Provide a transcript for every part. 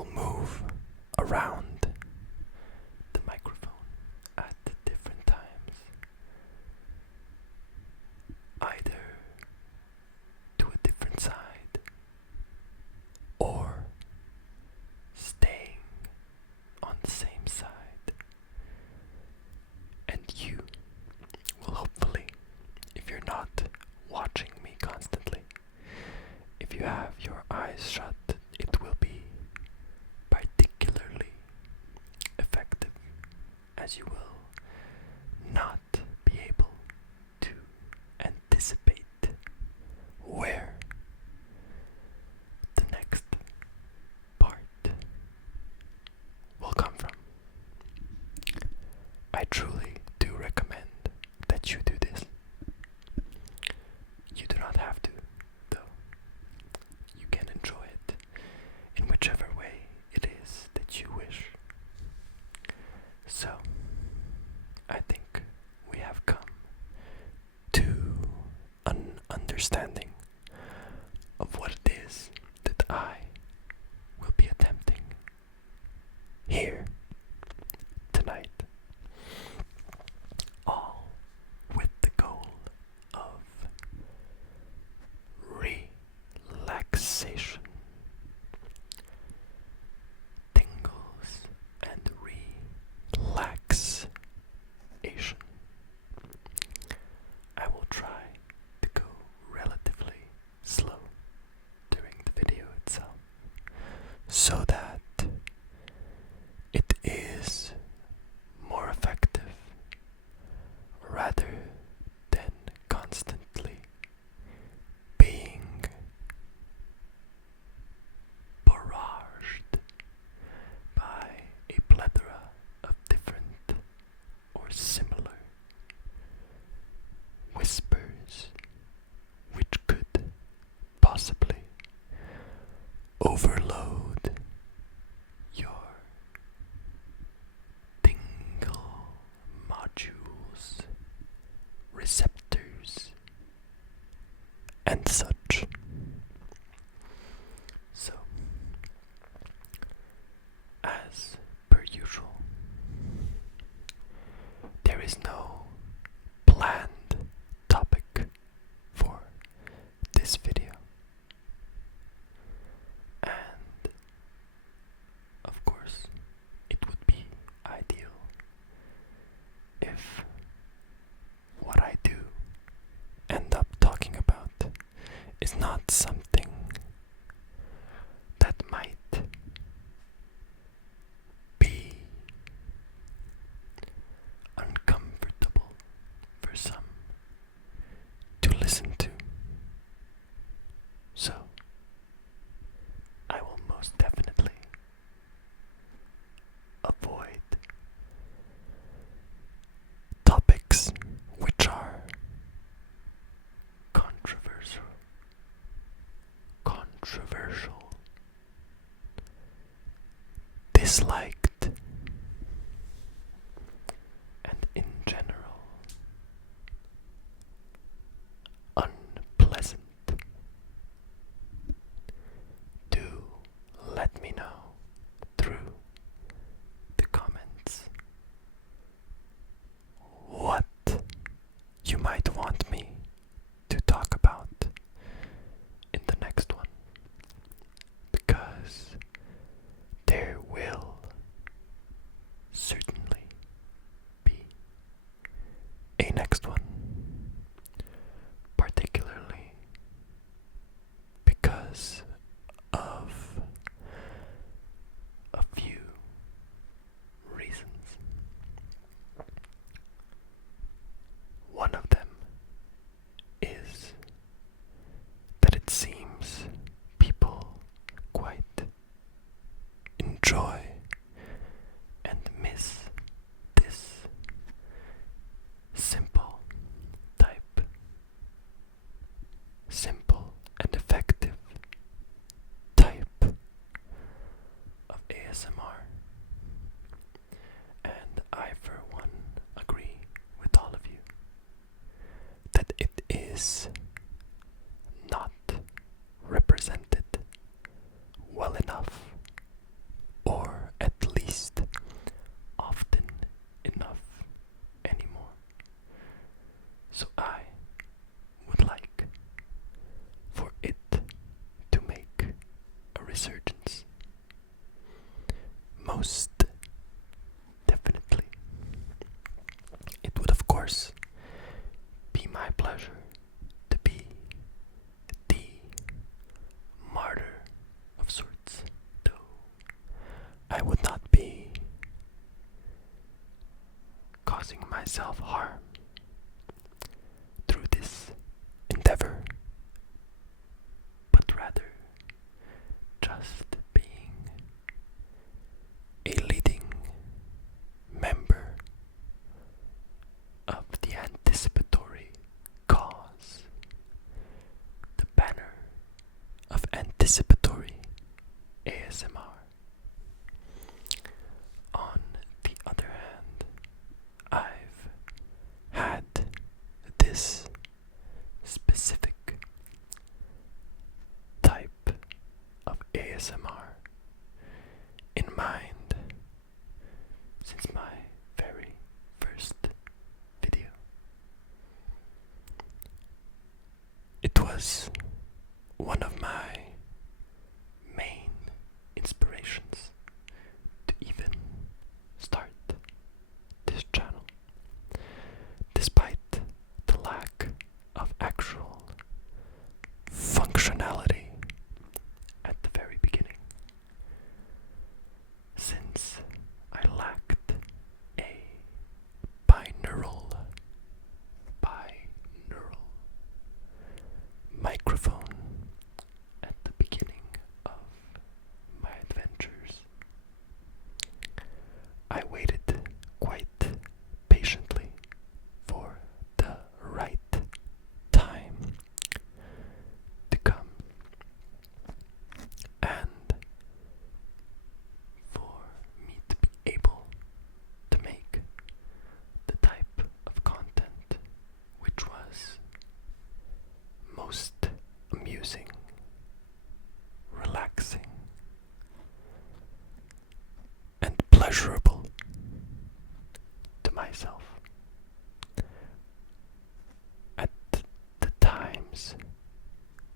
will move around the microphone at different times, either to a different side or staying on the same side. And you will hopefully, if you're not watching me constantly, if you have your eyes shut, it will be particularly effective, as you will not be able to anticipate where the next part will come from. I truly do recommend that you do this. You do not have to, though. You can enjoy it in whichever way it is that you wish. So, I think we have come to an understanding of what it is that I will be attempting here tonight, all with the goal of relaxation, tingles, and relaxation. I will try to go relatively slow during the video itself, so that it is more effective rather than constantly being barraged by a plethora of different or similar whispers, which could possibly overload your tingle modules, receptors, and such. So, as per usual, there is no planned topic for this video. And of course, it would be ideal if what I do end up talking about is not something that might be uncomfortable for some to listen to. So, I will most definitely avoid topics which are controversial, disliked, and in general unpleasant. Do let me know through the comments what you might want me to talk about in the next one, because there will certainly be a next one, particularly because of a few reasons. One of them is that it seems people quite enjoy and miss this simple and effective type of ASMR. And I, for one, agree with all of you that it is not represented well enough most definitely, it would of course be my pleasure to be the martyr of sorts, though I would not be causing myself harm through this endeavor, but rather just being a leading member of the anticipatory cause, the banner of anticipatory ASMR. On the other hand, I've had this specific type of ASMR in mind since my very first video. It was one of my main inspirations to even start this channel, despite the lack of actual functionality at the very beginning, since I lacked a binaural microphone at the beginning of my adventures. I waited quite patiently for the right time to come and for me to be able to make the type of content which was most amusing, relaxing, and pleasurable to myself at the times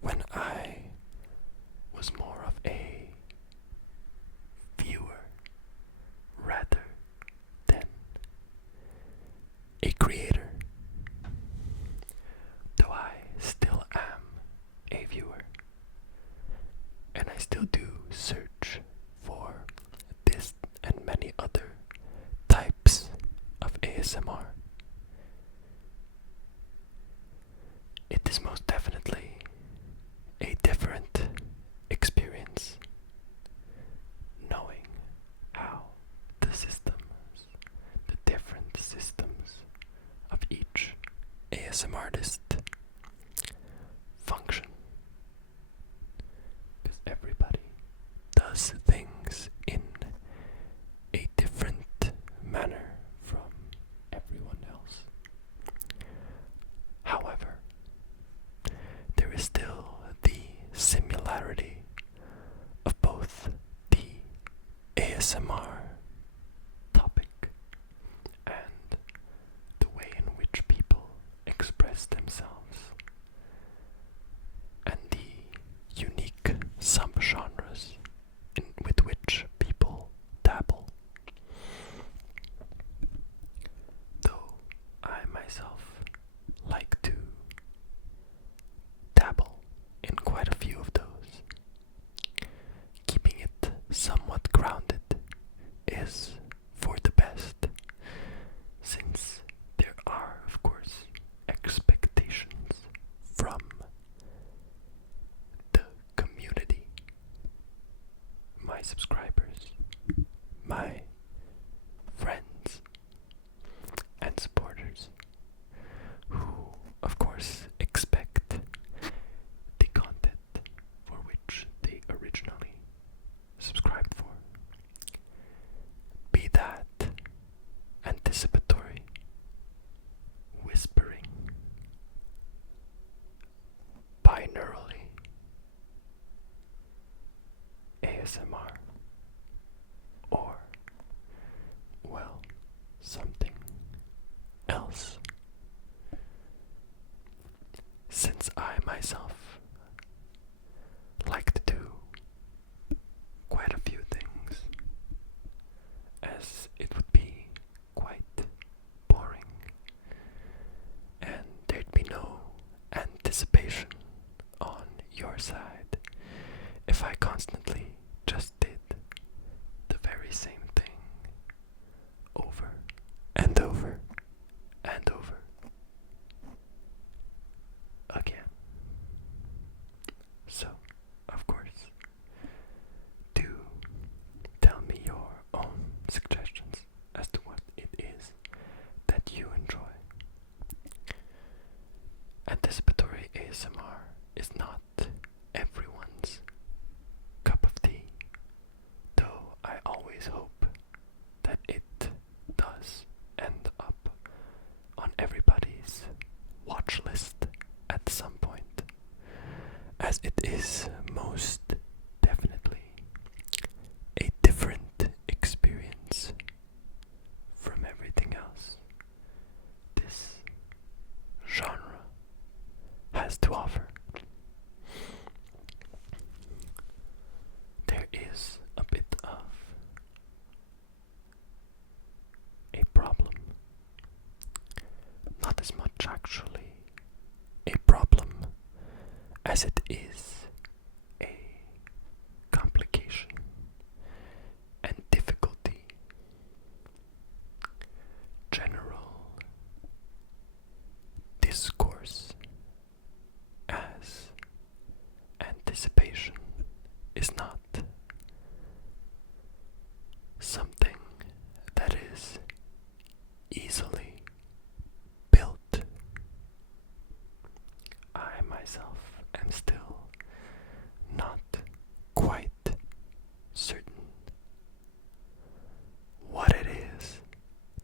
when I was more of a viewer rather than a creator, though I still am a viewer, and I still do search for this and many other types of ASMR. It is most definitely a different experience knowing how the different systems of each ASMR artist function, because everybody does things in a different manner from everyone else. However, there is still the similarity of both the ASMR topic and the way in which people express themselves, and the unique subgenres with which people dabble. Though I myself like to dabble in quite a few of those, keeping it somewhat grounded is for the best, since there are, of course, expectations from the community, my subscribers, my friends, and supporters, who, of course, expect the content for which they originally subscribed for, be that anticipatory, whispering, binaurally, ASMR, or, well, something else. Since I myself like to do quite a few things, actually a problem as it is a complication and difficulty. General discourse as anticipation is not something that is easily built. I myself am still not quite certain what it is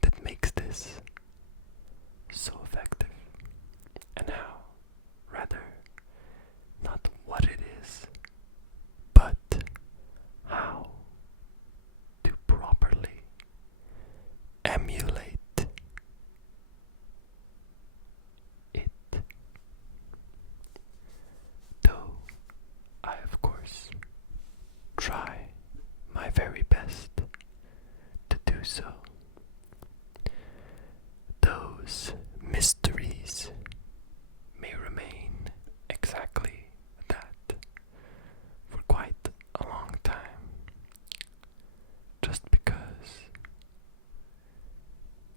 that makes this so effective, and how, rather, not what it is, but how to properly emulate it. Though I, of course, try my very best to do so, those mysteries may remain exactly that for quite a long time, just because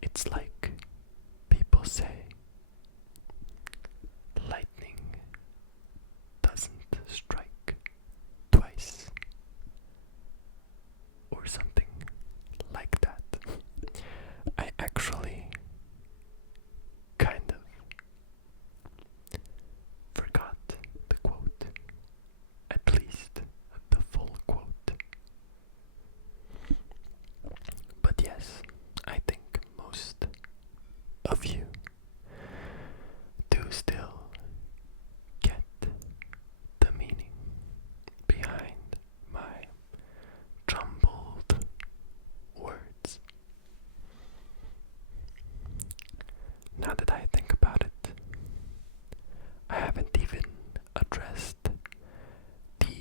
it's like people say, lightning doesn't strike twice, or something like that. I actually kind of forgot the quote, at least the full quote. But yes, I think most of you do still get the meaning behind my jumbled words. Now that I think about it, I haven't even addressed the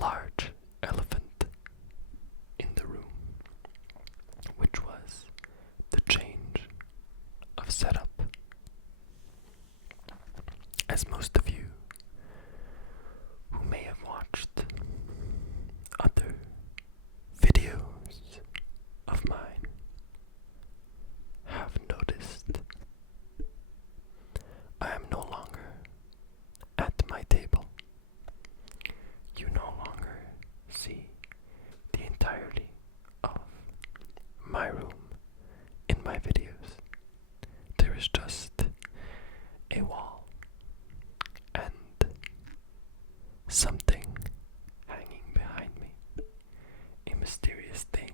large elephant in the room, which was the change of setup. As most of you who may have watched other videos of mine have noticed, I am no longer at my table. You no longer see the entirety of my room in my videos. There is just a wall and something hanging behind me. A mysterious thing,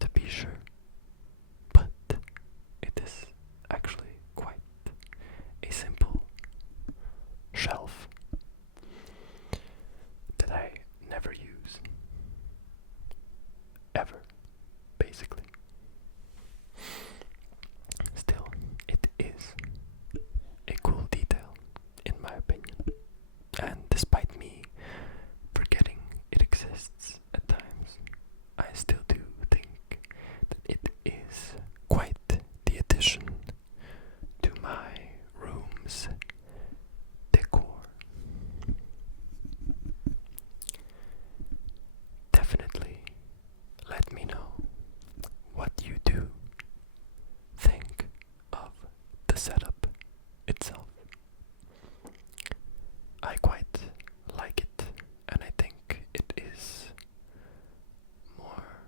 to be sure, but it is actually quite a simple shelf that I never use, ever, basically. Still, it is a cool detail, in my opinion, and despite me forgetting it exists at times, I still do think that it is quite the addition to my room's decor. Definitely let me know what you do think of the setup itself. I quite like it, and I think it is more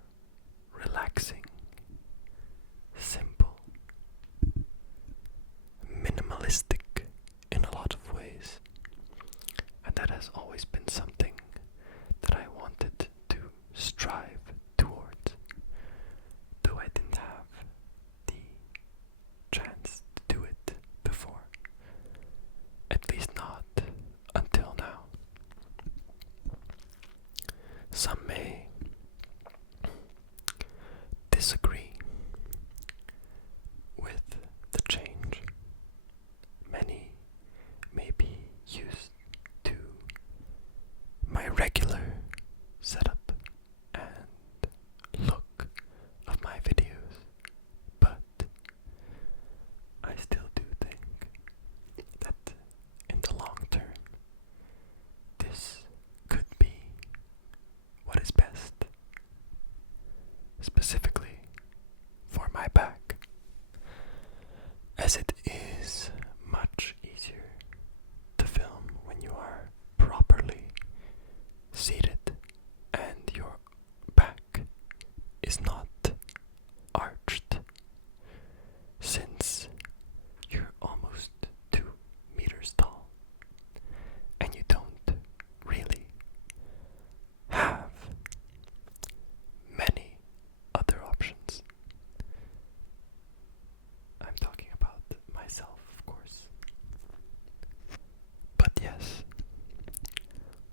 specifically for my back, as it is much easier to film when you are properly seated and your back is not arched, since you're almost 2 meters tall and you don't really have many other options. I'm talking about myself, of course. But yes,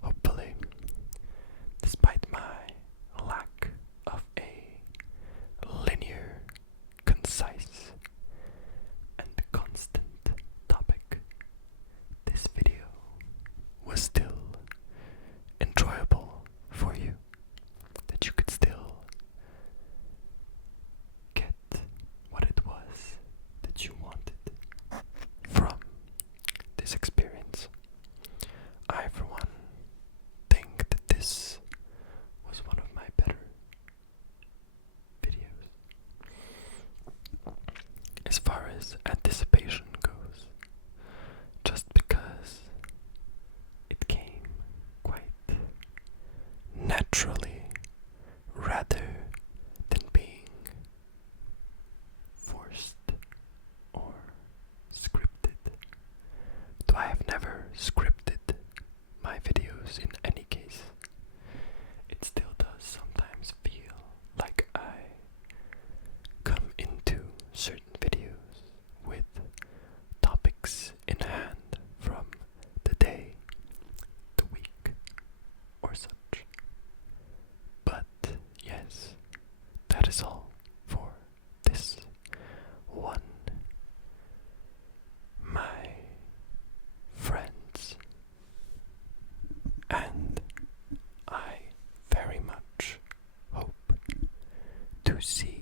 hopefully, despite my lack of a linear, concise, and constant topic, this video was still enjoyable for you, that you could still get what it was that you wanted from this experience. I, for one, think that this was one of my better videos. As far as anticipation goes, just because it came quite naturally rather than being forced or scripted. Though I have never scripted my videos in any case, it still does sometimes feel like I come into certain videos with topics in hand from the day, the week, or such. But yes, that is all for this one. My friends, and I very much hope to see